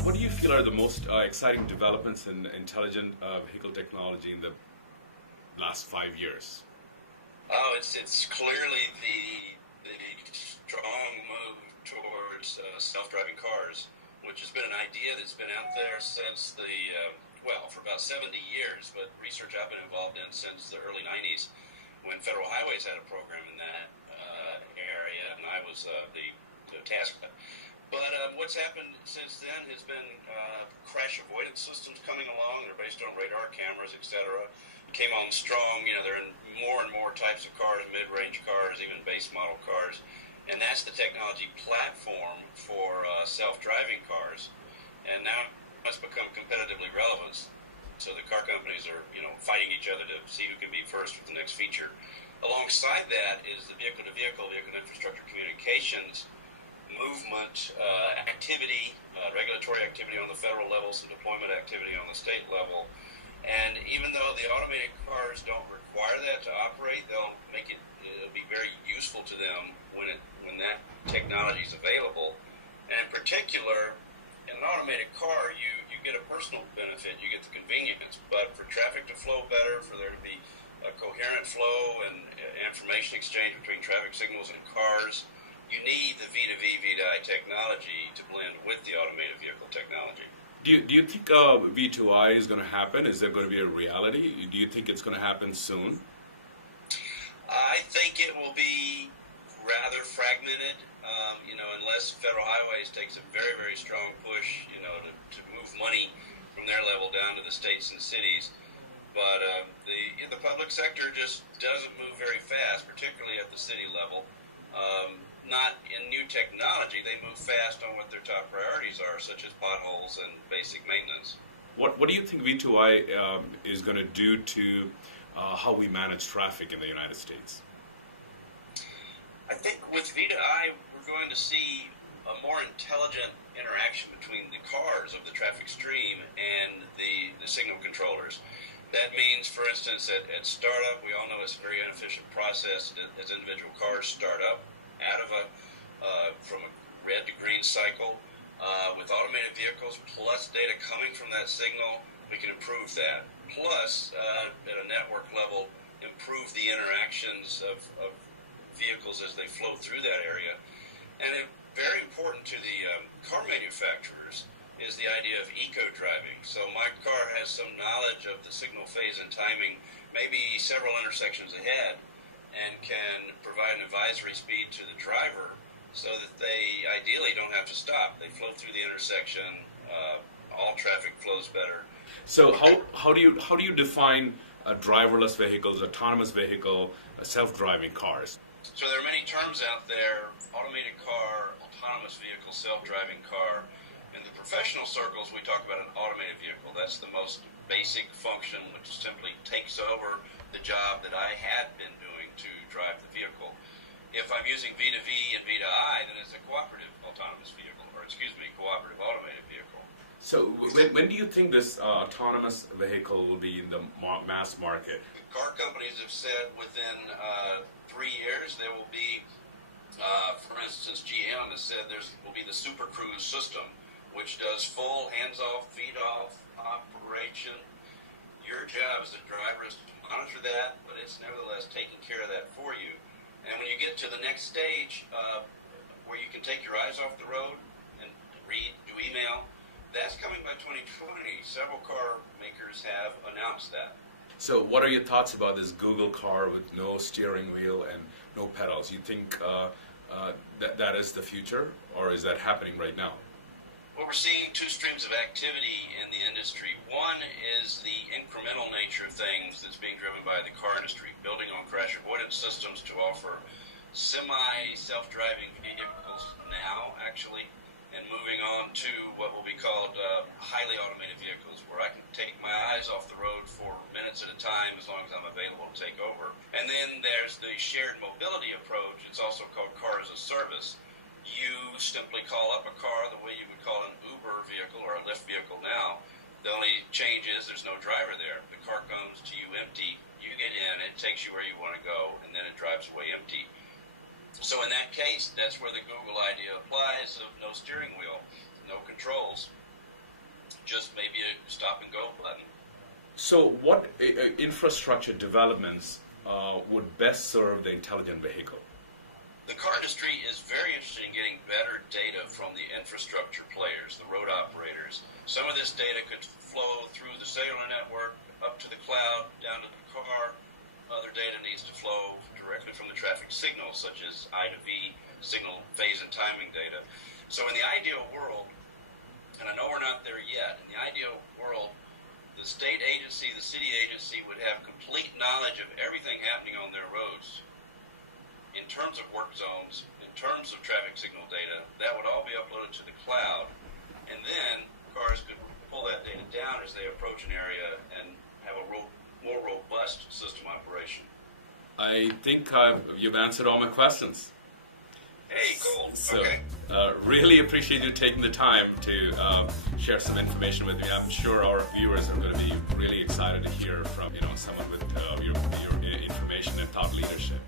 What do you feel are the most exciting developments in intelligent vehicle technology in the last 5 years? Oh, it's clearly the strong move towards self-driving cars, which has been an idea that's been out there since for about 70 years, but research I've been involved in since the early 90s when Federal Highways had a program in that area, and I was the task. But what's happened since then has been crash avoidance systems coming along. They're based on radar cameras, etc. Came on strong. They're in more and more types of cars, mid-range cars, even base model cars. And that's the technology platform for self-driving cars. And now it's become competitively relevant. So the car companies are, fighting each other to see who can be first with the next feature. Alongside that is the vehicle-to-vehicle, vehicle infrastructure communications movement, activity, regulatory activity on the federal level, some deployment activity on the state level. And even though the automated cars don't require that to operate, it'll be very useful to them when that technology is available. And in particular, in an automated car, you get a personal benefit, you get the convenience, but for traffic to flow better, for there to be a coherent flow and information exchange between traffic signals and cars, you need the V2V, V2I technology to blend with the automated vehicle technology. Do you think V2I is going to happen? Is that going to be a reality? Do you think it's going to happen soon? I think it will be rather fragmented, unless Federal Highways takes a very, very strong push, to move money from their level down to the states and cities. But the public sector just doesn't move very fast, particularly at the city level. Not in new technology. They move fast on what their top priorities are, such as potholes and basic maintenance. What do you think V2I is going to do to how we manage traffic in the United States? I think with V2I, we're going to see a more intelligent interaction between the cars of the traffic stream and the signal controllers. That means, for instance, at startup, we all know it's a very inefficient process as individual cars start up out of from a red to green cycle. With automated vehicles plus data coming from that signal, we can improve that. Plus, at a network level, improve the interactions of vehicles as they flow through that area. And very important to the car manufacturers is the idea of eco-driving. So my car has some knowledge of the signal phase and timing, maybe several intersections ahead, and can provide an advisory speed to the driver so that they ideally don't have to stop. They flow through the intersection, all traffic flows better. So how do you define driverless vehicles, autonomous vehicle, self-driving cars? So there are many terms out there: automated car, autonomous vehicle, self-driving car. In the professional circles, we talk about an automated vehicle. That's the most basic function, which simply takes over the job that I had been doing to drive the vehicle. If I'm using V2V and V2I, then it's a cooperative autonomous vehicle, cooperative automated vehicle. So when do you think this autonomous vehicle will be in the mass market? Car companies have said within 3 years there will be, for instance, GM has said there will be the Super Cruise system, which does full hands-off, feet-off operation. Your job as a driver is to monitor that, but it's nevertheless taking care of that for you. And when you get to the next stage, where you can take your eyes off the road and read, do email, that's coming by 2020. Several car makers have announced that. So what are your thoughts about this Google car with no steering wheel and no pedals? You think that is the future, or is that happening right now? Well, we're seeing two streams of activity in the industry. One is the incremental nature of things that's being driven by the car industry, building on crash avoidance systems to offer semi-self-driving vehicles now, actually, and moving on to what will be called highly automated vehicles, where I can take my eyes off the road for minutes at a time as long as I'm available to take over. And then there's the shared mobility approach. It's also called car as a service. You simply call up a car the way you would call an Uber vehicle or a Lyft vehicle now. The only change is there's no driver there. The car comes to you empty. You get in, it takes you where you want to go, and then it drives away empty. So in that case, that's where the Google idea applies of no steering wheel, no controls. just maybe a stop-and-go button. So what infrastructure developments would best serve the intelligent vehicle? The car industry is very interested in getting better data from the infrastructure players, the road operators. Some of this data could flow through the cellular network, up to the cloud, down to the car. Other data needs to flow directly from the traffic signals, such as I to V signal phase and timing data. So in the ideal world, and I know we're not there yet, in the ideal world, the state agency, the city agency would have complete knowledge of everything happening on their roads in terms of work zones, in terms of traffic signal data. That would all be uploaded to the cloud, and then cars could pull that data down as they approach an area and have a more robust system operation. I think you've answered all my questions. Hey, cool. So, okay. Really appreciate you taking the time to share some information with me. I'm sure our viewers are going to be really excited to hear from someone with your information and thought leadership.